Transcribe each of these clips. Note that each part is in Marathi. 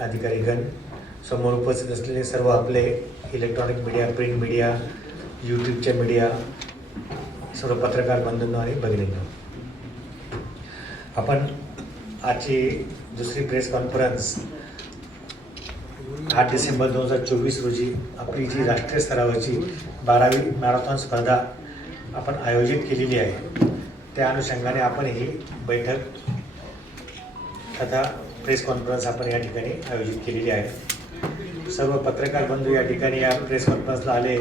अधिकारीगण समोर उपस्थित असलेले सर्व आपले इलेक्ट्रॉनिक मीडिया प्रिंट मीडिया यूट्यूबचे मीडिया सर्व पत्रकार बंधूंना आणि भगिनींना. आपण आजची दुसरी प्रेस कॉन्फरन्स आठ डिसेंबर दोन हजार चोवीस रोजी आपली जी राष्ट्रीय स्तरावरची बारावी मॅरेथॉन स्पर्धा आपण आयोजित केलेली आहे. त्या अनुषंगाने आपण ही बैठक तथा प्रेस कॉन्फरन्स आपण या ठिकाणी आयोजित केलेली आहे. सर्व पत्रकार बंधू या ठिकाणी या प्रेस कॉन्फरन्सला आले.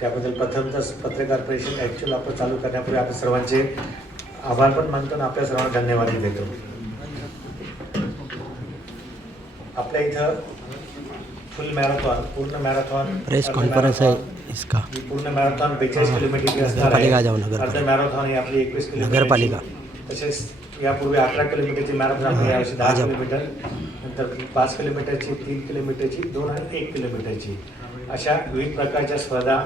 त्याबद्दल प्रथमतच पत्रकार परिषद ॲक्च्युअल आपण चालू करण्यापूर्वी आपण सर्वांचे आभार पण मानतो आणि आपल्या सर्वांना धन्यवाद देतो. आपल्या इथं फुल मॅरेथॉन पूर्ण मॅरेथॉन प्रेस कॉन्फ्रेंस है इसका. पूर्ण मॅरेथॉन बेचाळीस आहे नगरपालिका. अर्ध मॅरेथॉन ही आपली एकवीस किलोमीटर नगरपालिका. तसेच यापूर्वी अठरा किलोमीटरची मॅरेथॉन आपली यावर्षी दहा. किलोमीटर नंतर पाच किलोमीटरची तीन किलोमीटरची दोन आणि एक किलोमीटरची. अशा विविध प्रकारच्या स्पर्धा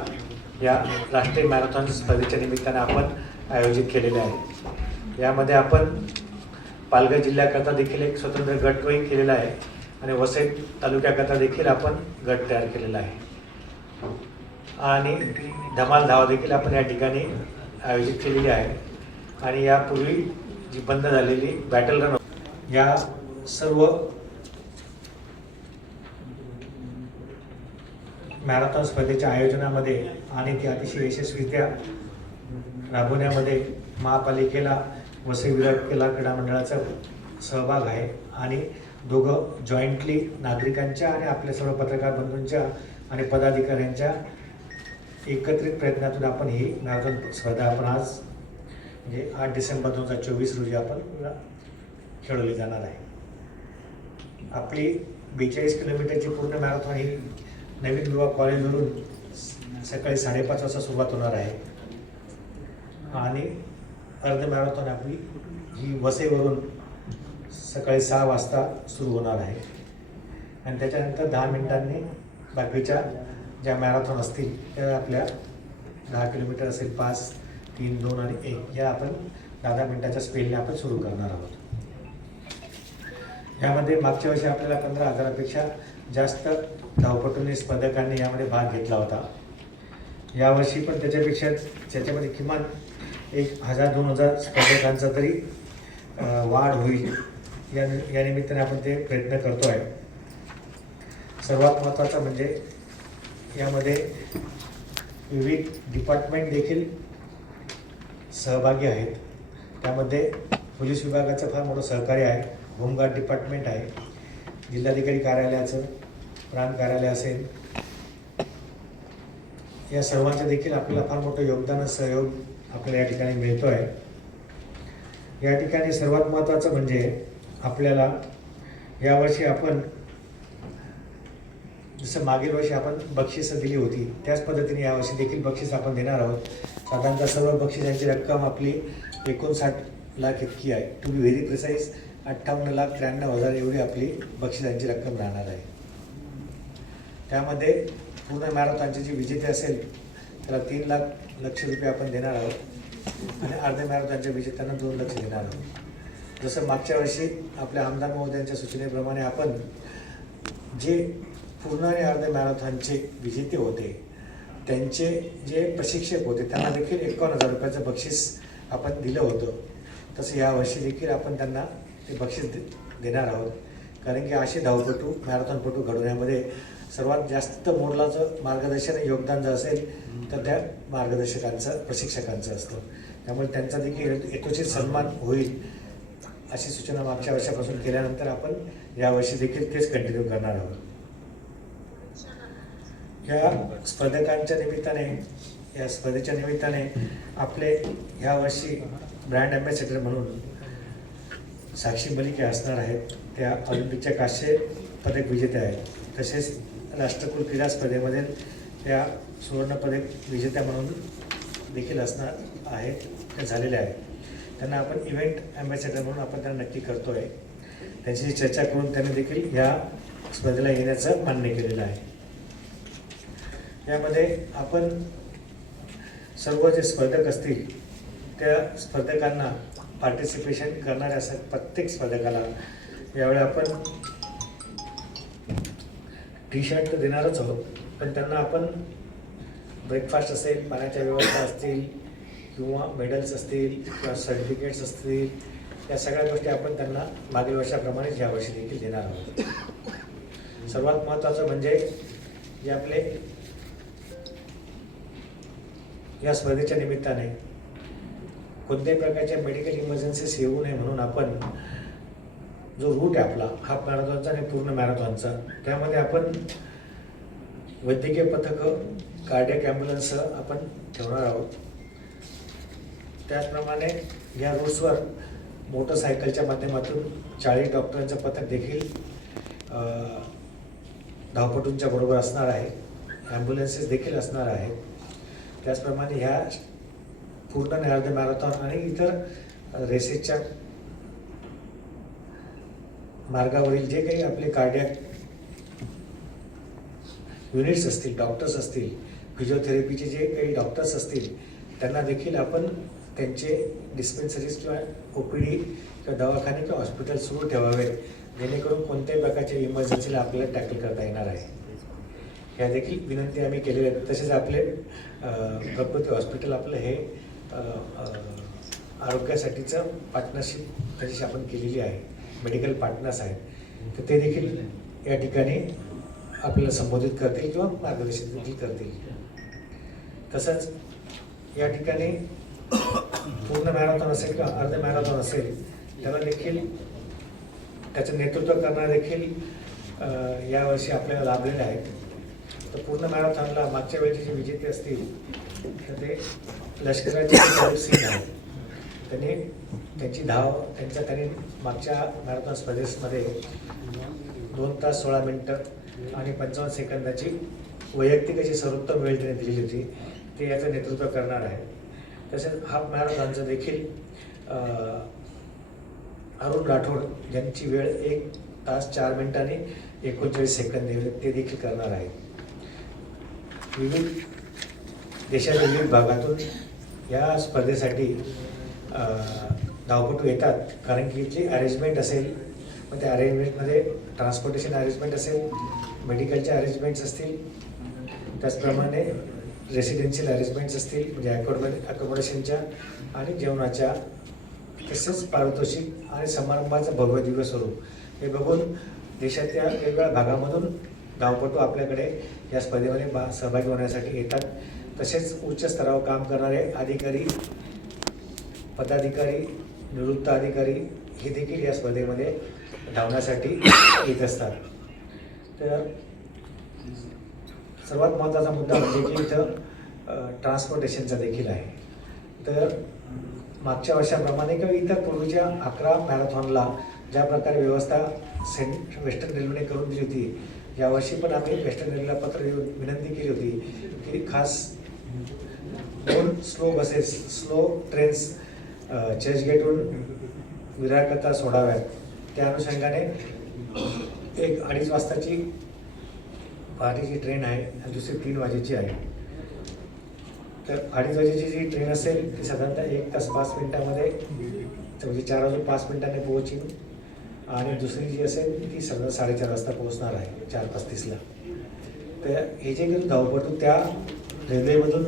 या राष्ट्रीय मॅरेथॉन स्पर्धेच्या निमित्ताने आपण आयोजित केलेल्या आहेत. यामध्ये आपण पालघर जिल्ह्याकरता देखील एक स्वतंत्र गट वही केलेला आहे आणि वसई तालुक्याकरता देखील आपण गट तयार केलेला आहे. आणि धमाल धावा देखील आपण या ठिकाणी आयोजित केलेली आहे. आणि यापूर्वी जी बंद झालेली बॅटल रन या सर्व मॅरेथॉन स्पर्धेच्या आयोजनामध्ये आणि ती अतिशय यशस्वीरित्या राबवण्यामध्ये महापालिकेला वसई विराट कला क्रीडा मंडळाचा सहभाग आहे. आणि दोघं जॉईंटली नागरिकांच्या आणि आपल्या सर्व पत्रकार बंधूंच्या आणि पदाधिकाऱ्यांच्या एकत्रित प्रयत्नातून आपण ही मॅरेथॉन स्पर्धा आपण आज म्हणजे आठ डिसेंबर दोन हजार चोवीस रोजी आपण खेळवली जाणार आहे. आपली बेचाळीस किलोमीटरची पूर्ण मॅरेथॉन ही नवीन विभाग कॉलेजवरून सकाळी साडेपाच वाजता सुरुवात होणार आहे. आणि अर्ध मॅरेथॉन आपली ही वसईवरून सकाळी सहा वाजता सुरू होणार आहे. आणि त्याच्यानंतर दहा मिनिटांनी बाकीच्या ज्या मॅरेथॉन असतील त्या आपल्या दहा किलोमीटर असेल पाच तीन दोन आणि एक या आपण दहा दहा मिनिटाच्या स्पेलने आपण सुरू करणार आहोत. यामध्ये मागच्या वर्षी आपल्याला पंधरा हजारापेक्षा जास्त धावपटूंनी स्पर्धकांनी यामध्ये भाग घेतला होता. यावर्षी पण त्याच्यापेक्षा त्याच्यामध्ये किमान एक हजार दोन हजार स्पर्धकांचा तरी वाढ होईल. या यानिमित्ताने आपण ते प्रयत्न करतो आहे सर्वात महत्त्वाचं म्हणजे यामध्ये विविध डिपार्टमेंट देखील सहभागी आहेत. त्यामध्ये पोलीस विभागाचं फार मोठं सहकार्य आहे. होमगार्ड डिपार्टमेंट आहे. जिल्हाधिकारी कार्यालयाचं प्रांत कार्यालय असेल. या सर्वांचं देखील आपल्याला फार मोठं योगदान सहयोग आपल्याला या ठिकाणी मिळतो आहे या ठिकाणी सर्वात महत्त्वाचं म्हणजे आपल्याला यावर्षी आपण जसं मागील वर्षी आपण बक्षिसं दिली होती त्याच पद्धतीने यावर्षी देखील बक्षीस आपण देणार आहोत. साधारणतः सर्व बक्षिसांची रक्कम आपली एकोणसाठ लाख इतकी आहे. टू बी व्हेरी प्रिसाईज अठ्ठावन्न लाख त्र्याण्णव हजार एवढी आपली बक्षिसांची रक्कम राहणार आहे. त्यामध्ये पूर्ण मॅरेथॉनचे जे विजेते असेल त्याला तीन लाख लक्ष रुपये आपण देणार आहोत. आणि अर्ध्या मॅरेथॉनच्या विजेत्यांना दोन लक्ष देणार आहोत. जसं मागच्या वर्षी आपल्या आमदार महोदयांच्या सूचनेप्रमाणे आपण जे पूर्ण आणि अर्ध्या मॅरेथॉनचे विजेते होते त्यांचे जे प्रशिक्षक होते त्यांना देखील एकावन्न हजार रुपयाचं बक्षीस आपण दिलं होतं. तसं यावर्षी देखील आपण त्यांना ते बक्षीस दे देणार आहोत. कारण की असे धावपटू मॅरेथॉनपटू घडवण्यामध्ये सर्वात जास्त मोडलाचं मार्गदर्शन योगदान जर असेल तर त्या मार्गदर्शकांचं प्रशिक्षकांचं असतं. त्यामुळे त्यांचा देखील एकोचित सन्मान होईल अशी सूचना मागच्या वर्षापासून केल्यानंतर आपण यावर्षी देखील तेच कंटिन्यू करणार आहोत. या स्पर्धकांच्या निमित्ताने या स्पर्धेच्या निमित्ताने आपले ह्या वर्षी ब्रँड ॲम्बॅसेडर म्हणून साक्षी मलिक या असणार आहेत. त्या ऑलिम्पिकच्या काश्य पदक विजेत्या आहेत. तसेच राष्ट्रकुल क्रीडा स्पर्धेमध्ये त्या सुवर्णपदक विजेत्या म्हणून देखील असणार आहेत त्या झालेल्या आहेत. त्यांना आपण इव्हेंट ॲम्बॅसेडर म्हणून आपण त्यांना नक्की करतो आहे त्यांची चर्चा करून त्यांनी देखील ह्या स्पर्धेला येण्याचं मान्य केलेलं आहे. यामध्ये आपण सर्व जे स्पर्धक असतील त्या स्पर्धकांना पार्टिसिपेशन करणाऱ्या असं प्रत्येक स्पर्धकाला यावेळी आपण टी शर्ट तर देणारच आहोत पण त्यांना आपण ब्रेकफास्ट असेल पाण्याच्या व्यवस्था असतील किंवा मेडल्स असतील किंवा सर्टिफिकेट्स असतील या सगळ्या गोष्टी आपण त्यांना मागील वर्षाप्रमाणेच ह्या वर्षी देखील देणार आहोत. सर्वात महत्त्वाचं म्हणजे जे आपले या स्पर्धेच्या निमित्ताने कोणत्याही प्रकारच्या मेडिकल इमर्जन्सीस येऊ नये म्हणून आपण जो रूट आहे आपला हाफ मॅरेथॉनचा आणि पूर्ण मॅरेथॉनचा त्यामध्ये आपण वैद्यकीय पथकं कार्डियक ॲम्ब्युलन्स आपण ठेवणार आहोत. त्याचप्रमाणे या रूट्सवर मोटरसायकलच्या माध्यमातून चाळीस डॉक्टरांचं पथक देखील धावपटूंच्या बरोबर असणार आहे. ॲम्ब्युलन्सेस देखील असणार आहेत. त्याचप्रमाणे ह्या पूर्ण अर्ध मॅरेथॉन आणि इतर रेसेसच्या मार्गावरील जे काही आपले कार्डियक युनिट्स असतील डॉक्टर्स असतील फिजिओथेरपीचे जे काही डॉक्टर्स असतील त्यांना देखील आपण त्यांचे डिस्पेन्सरीज किंवा ओ पी डी किंवा दवाखाने किंवा हॉस्पिटल सुरू ठेवावे जेणेकरून कोणत्याही प्रकारच्या इमर्जन्सीला आपल्याला टॅकल करता येणार आहे. ह्या देखील विनंती आम्ही केलेल्या आहेत तसेच आपले प्रकृती हॉस्पिटल आपलं हे आरोग्यासाठीचं पार्टनरशिप त्याच्याशी आपण केलेली आहे. मेडिकल पार्टनर्स आहेत. तर ते देखील या ठिकाणी आपल्याला संबोधित करतील किंवा मार्गदर्शन देखील करतील. तसंच या ठिकाणी पूर्ण मॅरेथॉन असेल किंवा अर्ध मॅरेथॉन असेल त्याला देखील त्याचं नेतृत्व करणारे देखील यावर्षी आपल्याला लाभलेले आहेत. तर पूर्ण मॅरेथॉनला मागच्या वेळेचे जे विजेते असतील तर ते लष्कराचे सिंग आहेत त्यांनी त्यांची धाव त्यांच्या त्यांनी मागच्या मॅरेथॉन स्पर्धेमध्ये दोन तास सोळा मिनटं आणि पंचावन्न सेकंदाची वैयक्तिक अशी सर्वोत्तम वेळ त्यांनी दिलेली होती. ते याचं नेतृत्व करणार आहे. तसेच हाफ मॅरेथॉनचं देखील अरुण राठोड ज्यांची वेळ एक तास चार मिनिटांनी एकोणचाळीस सेकंद ते देखील करणार आहेत विविध देशाच्या विविध भागातून या स्पर्धेसाठी धावपटू येतात. कारण की इथली अरेंजमेंट असेल मग त्या अरेंजमेंटमध्ये ट्रान्सपोर्टेशन अरेंजमेंट असेल मेडिकलचे अरेंजमेंट्स असतील त्याचप्रमाणे रेसिडेन्शियल अरेंजमेंट्स असतील म्हणजे अकोमोडे अकोमोडेशनच्या आणि जेवणाच्या. तसेच पारितोषिक आणि समारंभाचं भव्य स्वरूप. हे बघून देशाच्या वेगवेगळ्या भागामधून धावपटू आपल्याकडे या स्पर्धेमध्ये बा सहभागी होण्यासाठी येतात. तसेच उच्च स्तरावर काम करणारे अधिकारी पदाधिकारी निवृत्त अधिकारी हे देखील या स्पर्धेमध्ये धावण्यासाठी येत असतात. तर सर्वात महत्त्वाचा मुद्दा म्हणजे की इथं ट्रान्सपोर्टेशनचा देखील आहे. तर मागच्या वर्षाप्रमाणे किंवा इतर पूर्वीच्या अकरा मॅरेथॉनला ज्या प्रकारे व्यवस्था सेंट वेस्टर्न रेल्वेने करून दिली होती यावर्षी पण आम्ही वेस्टर्न रेल्वेला पत्र देऊन विनंती केली होती की खास दोन स्लो बसेस स्लो ट्रेन्स चर्चगेटहून विरारकरता सोडाव्यात. त्या अनुषंगाने एक अडीच वाजताची पहाटेची ट्रेन आहे आणि दुसरी तीन वाजेची आहे. तर अडीच वाजेची जी ट्रेन असेल ती साधारणतः एक तास पाच मिनिटामध्ये म्हणजे चार वाजून पाच मिनिटांनी पोहोचीन आणि दुसरी जी असेल ती साधारण साडेचार वाजता पोहोचणार आहे चार पस्तीसला. तर हे जे काही धावपटू त्या रेल्वेमधून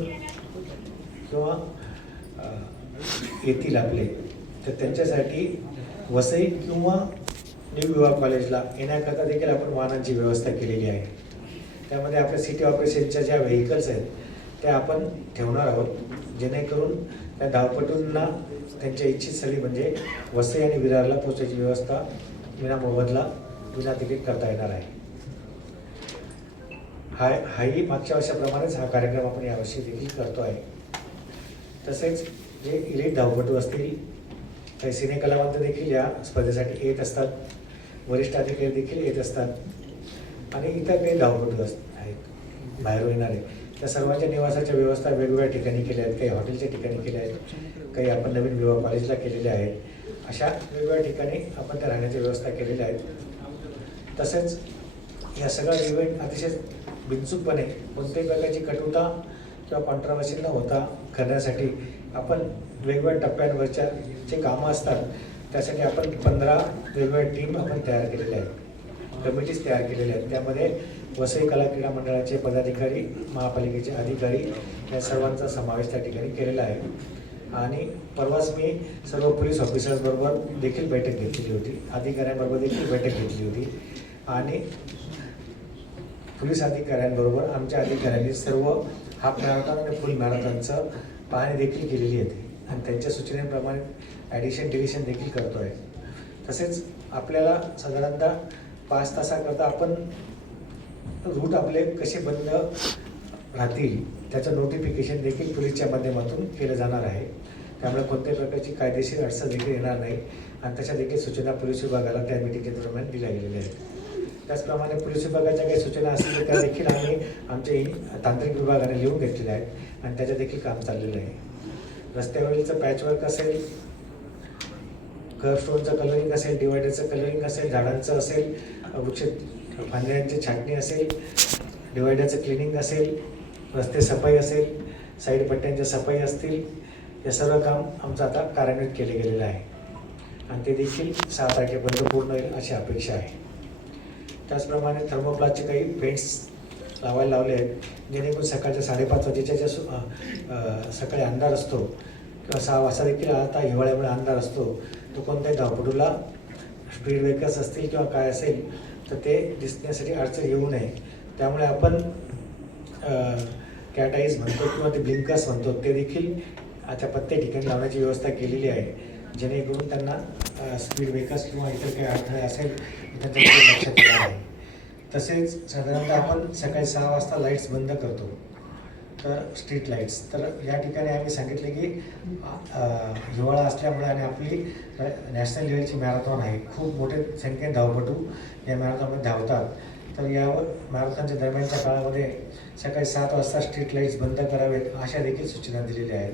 किंवा येतील आपले तर त्यांच्यासाठी वसई किंवा न्यू युवा कॉलेजला येण्याकरता देखील आपण वाहनांची व्यवस्था केलेली आहे. त्यामध्ये आपल्या सिटी ऑपरेशनच्या ज्या व्हेकल्स आहेत त्या आपण ठेवणार आहोत जेणेकरून त्या धावपटूंना त्यांच्या इच्छित स्थळी म्हणजे वसई आणि विरारला पोहोचायची व्यवस्था विना मोबदला विना तिकीट करता येणार आहे. हा हाही मागच्या वर्षाप्रमाणेच हा कार्यक्रम आपण यावर्षी देखील करतो आहे. तसेच जे इलिट धावपटू असतील काही सिने कलावंत देखील या स्पर्धेसाठी येत असतात वरिष्ठ अधिकारी देखील येत असतात आणि इतर काही धावपटू असत आहेत बाहेरून येणारे. त्या सर्वांच्या निवासाच्या व्यवस्था वेगवेगळ्या ठिकाणी केल्या आहेत. काही हॉटेलच्या ठिकाणी केल्या आहेत. काही आपण नवीन विवाह कॉलेजला केलेल्या आहेत. अशा वेगवेगळ्या ठिकाणी आपण त्या राहण्याच्या व्यवस्था केलेल्या आहेत. तसेच या सगळ्या इव्हेंट अतिशय बिनचूकपणे कोणत्याही प्रकारची कटुता किंवा कॉन्ट्रावर्सी न होता करण्यासाठी आपण वेगवेगळ्या टप्प्यांवरच्या जे कामं असतात त्यासाठी आपण पंधरा वेगवेगळ्या टीम आपण तयार केलेल्या आहेत. कमिटीज तयार केलेल्या आहेत. त्यामध्ये वसई कला क्रीडा मंडळाचे पदाधिकारी महापालिकेचे अधिकारी या सर्वांचा समावेश त्या ठिकाणी केलेला आहे. आणि परवाच मी सर्व पोलीस ऑफिसर्सबरोबर देखील बैठक घेतलेली होती. अधिकाऱ्यांबरोबर देखील बैठक घेतली होती. आणि पोलीस अधिकाऱ्यांबरोबर आमच्या अधिकाऱ्यांनी सर्व हाफ मॅरेथॉन आणि फुल मॅरेथॉनचं पाहणी देखील केलेली होती आणि त्यांच्या सूचनेप्रमाणे ॲडिशन डिलिशन देखील करतो आहे तसेच आपल्याला साधारणतः पाच तासाकरता आपण रूट आपले कसे बंद राहतील त्याचं नोटिफिकेशन देखील पोलीसच्या माध्यमातून केलं जाणार आहे. त्यामुळे कोणत्याही प्रकारची कायदेशीर अडचण देखील येणार नाही. आणि तशा देखील सूचना पोलीस विभागाला त्या मिटिंगच्या दरम्यान दिल्या गेलेल्या आहेत. त्याचप्रमाणे पोलीस विभागाच्या काही सूचना असतील त्या देखील आम्ही आमच्या तांत्रिक विभागाने लिहून घेतलेल्या आहेत. आणि त्याच्या देखील काम चाललेलं आहे. रस्त्यावरीलचं पॅचवर्क असेल कर्स्टोनचं कलरिंग असेल डिवायडरचं कलरिंग असेल झाडांचं असेल वृक्ष फांद्यांची छाटणी असेल डिवायडरचं क्लिनिंग असेल रस्ते सफाई असेल साईड पट्ट्यांच्या सफाई असतील हे सर्व काम आमचं आता कार्यान्वित केले गेलेलं आहे. आणि ते देखील सहा तारखेपर्यंत पूर्ण होईल अशी अपेक्षा आहे. त्याचप्रमाणे थर्मोप्लास्टचे काही पेंट्स लावायला लावले आहेत. जेणेकरून सकाळच्या साडेपाच वाजेच्या ज्या सु- सकाळी अंधार असतो किंवा सहा वाजता देखील आता हिवाळ्यामुळे अंधार असतो. तो कोणत्याही धावपटूला स्पीड ब्रेकर्स असतील किंवा काय असेल तर ते दिसण्यासाठी अडचण येऊ नये. त्यामुळे आपण कॅटाईज म्हणतो किंवा ते ब्लिंकर्स म्हणतो ते देखील आता प्रत्येक ठिकाणी लावण्याची व्यवस्था केलेली आहे. जेणेकरून त्यांना स्पीड ब्रेकर्स किंवा इतर काही अडथळे असेल तर लक्षात येणार आहे तसेच साधारणतः आपण सकाळी सहा वाजता लाईट्स बंद करतो. तर स्ट्रीट लाईट्स तर या ठिकाणी आम्ही सांगितले की हिवाळा असल्यामुळे आणि आपली नॅशनल लेवलची मॅरेथॉन आहे. खूप मोठे संख्येने धावपटू या मॅरेथॉनमध्ये धावतात. तर यावर मॅरेथॉनच्या दरम्यानच्या काळामध्ये सकाळी सात वाजता स्ट्रीट लाईट्स बंद करावेत अशा देखील सूचना दिलेल्या आहेत.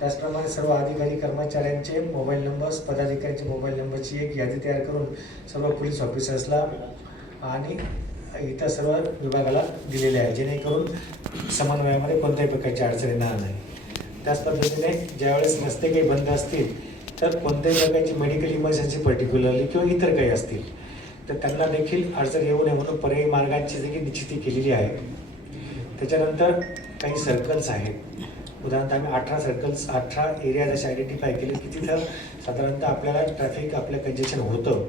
त्याचप्रमाणे सर्व अधिकारी कर्मचाऱ्यांचे मोबाईल नंबर्स पदाधिकाऱ्यांचे मोबाईल नंबरची एक यादी तयार करून सर्व पोलीस ऑफिसर्सला आणि इतर सर्व विभागाला दिलेले आहे. जेणेकरून समन्वयामध्ये कोणत्याही प्रकारची अडचण येणार नाही. त्याच पद्धतीने ज्यावेळेस रस्ते काही बंद असतील तर कोणत्याही प्रकारची मेडिकल इमर्जन्सी पर्टिक्युलरली किंवा इतर काही असतील तर त्यांना देखील अडचण येऊ नये म्हणून पर्यायी मार्गांची देखील निश्चिती केलेली आहे. त्याच्यानंतर काही सर्कल्स आहेत. उदाहरणार्थ आम्ही अठरा सर्कल्स अठरा एरिया जसे आयडेंटिफाय केले की तिथं साधारणतः आपल्याला ट्रॅफिक आपलं कंजेशन होतं.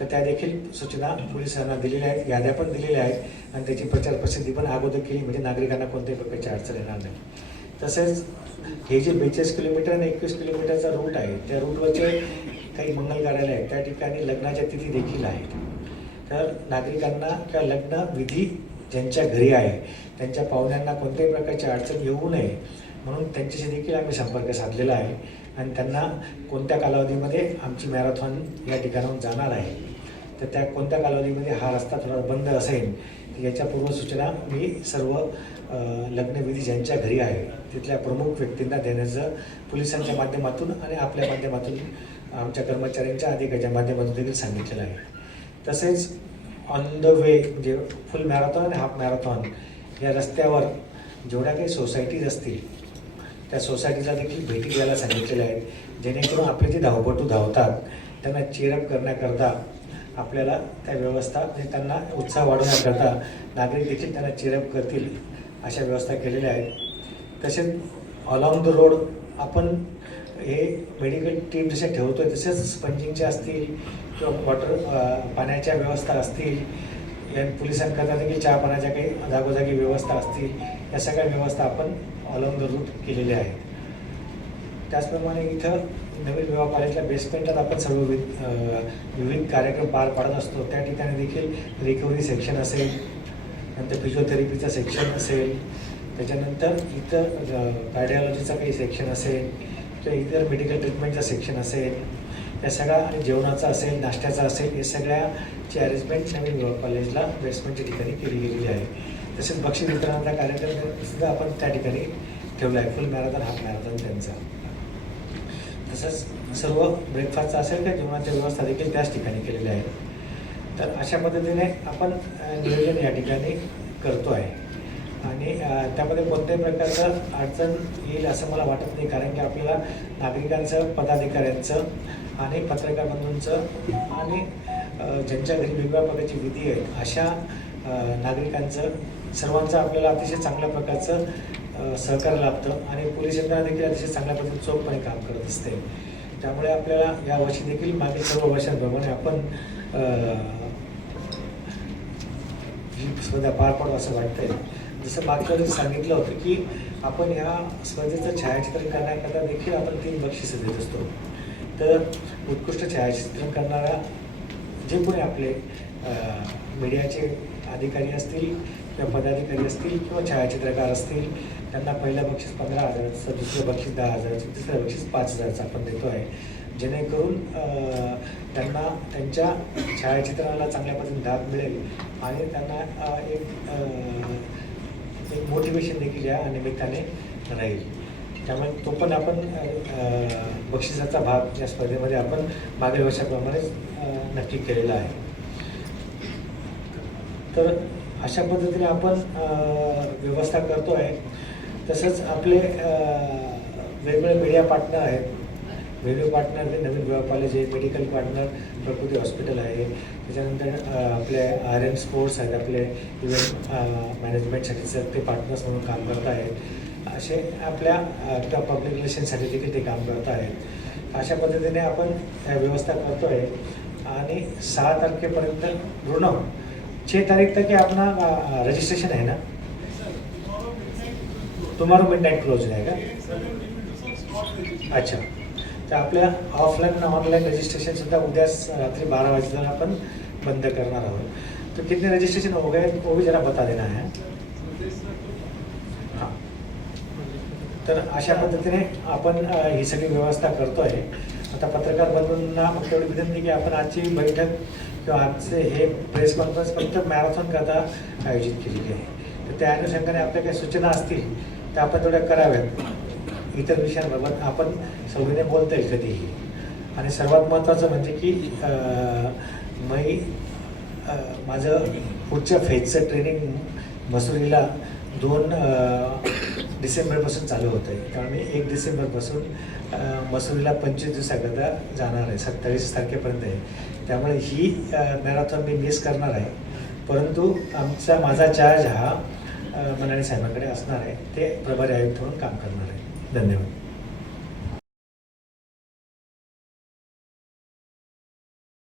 तर त्या देखील सूचना पोलिसांना दिलेल्या आहेत याद्या पण दिलेल्या आहेत. आणि त्याची प्रचार प्रसिद्धी पण अगोदर केली म्हणजे नागरिकांना कोणत्याही प्रकारची अडचण येणार नाही. तसेच हे जे बेचाळीस किलोमीटर आणि एकवीस किलोमीटरचा रूट आहे त्या रूटवरचे काही मंगल कार्यालय आहेत. त्या ठिकाणी लग्नाच्या तिथी देखील आहेत. तर नागरिकांना किंवा लग्न विधी ज्यांच्या घरी आहे त्यांच्या पाहुण्यांना कोणत्याही प्रकारची अडचण येऊ नये म्हणून त्यांच्याशी देखील आम्ही संपर्क साधलेला आहे. आणि त्यांना कोणत्या कालावधीमध्ये आमची मॅरेथॉन या ठिकाणाहून जाणार आहे? तर त्या कोणत्या कालावधीमध्ये हा रस्ता थोडा बंद असेल याच्या पूर्वसूचना मी सर्व लग्नविधी ज्यांच्या घरी आहे तिथल्या प्रमुख व्यक्तींना देण्याचं पोलिसांच्या माध्यमातून आणि आपल्या माध्यमातून आमच्या कर्मचाऱ्यांच्या अधिकाऱ्याच्या माध्यमातून देखील सांगितलेलं आहे. तसेच ऑन द वे म्हणजे फुल मॅरेथॉन आणि हाफ मॅरेथॉन या रस्त्यावर जेवढ्या काही सोसायटीज असतील त्या सोसायटीला देखील भेटी द्यायला सांगितलेल्या आहेत. जेणेकरून आपले जे धावपटू धावतात त्यांना चेअरअप करण्याकरता आपल्याला त्या व्यवस्था म्हणजे त्यांना उत्साह वाढवण्याकरता नागरिक देखील त्यांना चेअरअप करतील अशा व्यवस्था केलेल्या आहेत. तसेच अलॉंग द रोड आपण हे मेडिकल टीम जसे आहे तसेच स्पंजिंगच्या असतील किंवा वॉटर पाण्याच्या व्यवस्था असतील पोलिसांकरता देखील चहा पाण्याच्या काही जागोजागी व्यवस्था असतील या सगळ्या व्यवस्था आपण अलॉंग केलेले रूट आहेत. त्याचप्रमाणे इथं नवीन विवाह कॉलेजच्या बेसमेंटात आपण सर्व विविध विविध कार्यक्रम पार पाडत असतो. त्या ठिकाणी देखील रिकव्हरी सेक्शन असेल नंतर फिजिओथेरपीचं सेक्शन असेल त्याच्यानंतर इतर कार्डिओलॉजीचं काही सेक्शन असेल किंवा इतर मेडिकल ट्रीटमेंटचं सेक्शन असेल या सगळ्या आणि जेवणाचं असेल नाश्त्याचं असेल या सगळ्याची अरेंजमेंट नवीन विवाह कॉलेजला बेसमेंटच्या ठिकाणी केली गेलेली आहे. तसेच बक्षीस वितरणाचा कार्यक्रम सुद्धा आपण त्या ठिकाणी ठेवला आहे. फुल मॅरेथॉन हाफ मॅरेथॉन त्यांचा. तसंच सर्व ब्रेकफास्टचं असेल का जेवणाच्या व्यवस्था देखील त्याच ठिकाणी केलेल्या आहेत तर अशा पद्धतीने आपण नियोजन या ठिकाणी करतो आहे. आणि त्यामध्ये कोणत्याही प्रकारचं अडचण येईल असं मला वाटत नाही कारण की आपल्याला नागरिकांचं पदाधिकाऱ्यांचं आणि पत्रकार बंधूंचं आणि ज्यांच्या घरी वेगवेगळ्या प्रकारची विधी आहेत अशा नागरिकांचं सर्वांचं आपल्याला अतिशय चांगल्या प्रकारचं सहकार्य लाभतं आणि पोलीस यंत्रणा देखील अतिशय चांगल्या पद्धतीने चोखपणे काम करत असते. त्यामुळे आपल्याला या वर्षी देखील मागील सर्व वर्षांप्रमाणे आपण ही स्पर्धा पार पाडू असं वाटतंय. जसं मागच्या सांगितलं होतं की आपण ह्या स्पर्धेचं छायाचित्रण करण्याकरता देखील आपण तीन बक्षिसं देत असतो. तर उत्कृष्ट छायाचित्रण करणारा जे कोणी आपले मीडियाचे अधिकारी असतील किंवा पदाधिकारी असतील किंवा छायाचित्रकार असतील त्यांना पहिलं बक्षीस पंधरा हजाराचं दुसरं बक्षीस दहा हजाराचं तिसरं बक्षीस पाच हजाराचं आपण देतो आहे. जेणेकरून त्यांना त्यांच्या छायाचित्राला चांगल्या पद्धतीने दाद मिळेल आणि त्यांना एक एक मोटिवेशन देखील या निमित्ताने राहील. त्यामुळे तो पण आपण बक्षिसाचा भाग या स्पर्धेमध्ये आपण मागील वर्षाप्रमाणेच नक्की केलेला आहे. तर अशा पद्धतीने आपण व्यवस्था करतो आहे तसंच आपले वेगवेगळे मीडिया पार्टनर आहेत. वेगवेगळे पार्टनर नवीन गोवा कॉलेज आहे मेडिकल पार्टनर प्रकृती हॉस्पिटल आहे. त्याच्यानंतर आपले आर एम स्पोर्ट्स आहेत आपले इव्हेंट मॅनेजमेंटसाठीचं ते पार्टनर्स म्हणून काम करत आहेत. असे आपल्या किंवा पब्लिक रिलेशनसाठी देखील ते काम करत आहेत. अशा पद्धतीने आपण त्या व्यवस्था करतो आहे आणि सहा तारखेपर्यंत ऋण छः तारीख तक के अपना रजिस्ट्रेशन है ना? तुम्हारा मिड नाईट क्लोज रहेगा अच्छा. तर आपल्या ऑफलाईन आणि ऑनलाईन रजिस्ट्रेशनसुद्धा उद्या रात्री बारा वाजेला आपण बंद करणार आहोत. तर कितने रजिस्ट्रेशन हो गए वो भी जरा बता देना है. तर अशा पद्धतीने आपण ही सगळी व्यवस्था करतो आहे आता पत्रकार बंधूंना फक्त एवढी विनंती की आपण आजची बैठक किंवा आजचे हे प्रेस कॉन्फरन्स फक्त मॅरेथॉन करता आयोजित केलेली आहे. तर त्या अनुषंगाने आपल्या काही सूचना असतील त्या आपण तेवढ्या कराव्यात. इतर विषयांबाबत आपण सवयीने बोलता येईल कधीही. आणि सर्वात महत्त्वाचं म्हणजे की मी माझं पुढच्या फेजचं ट्रेनिंग मसुरीला दोन डिसेंबरपासून चालू होत आहे त्यामुळे मी एक डिसेंबरपासून मसुरीला पंचवीस दिवसाकरता जाणार आहे. सत्तावीस तारखेपर्यंत आहे. त्यामुळे ही मॅरेथॉन मी मिस करणार आहे. परंतु आमचा माझा चार्ज हा मनाने साहेबांकडे असणार आहे. ते प्रभारी आयुक्त म्हणून काम करणार आहे. धन्यवाद.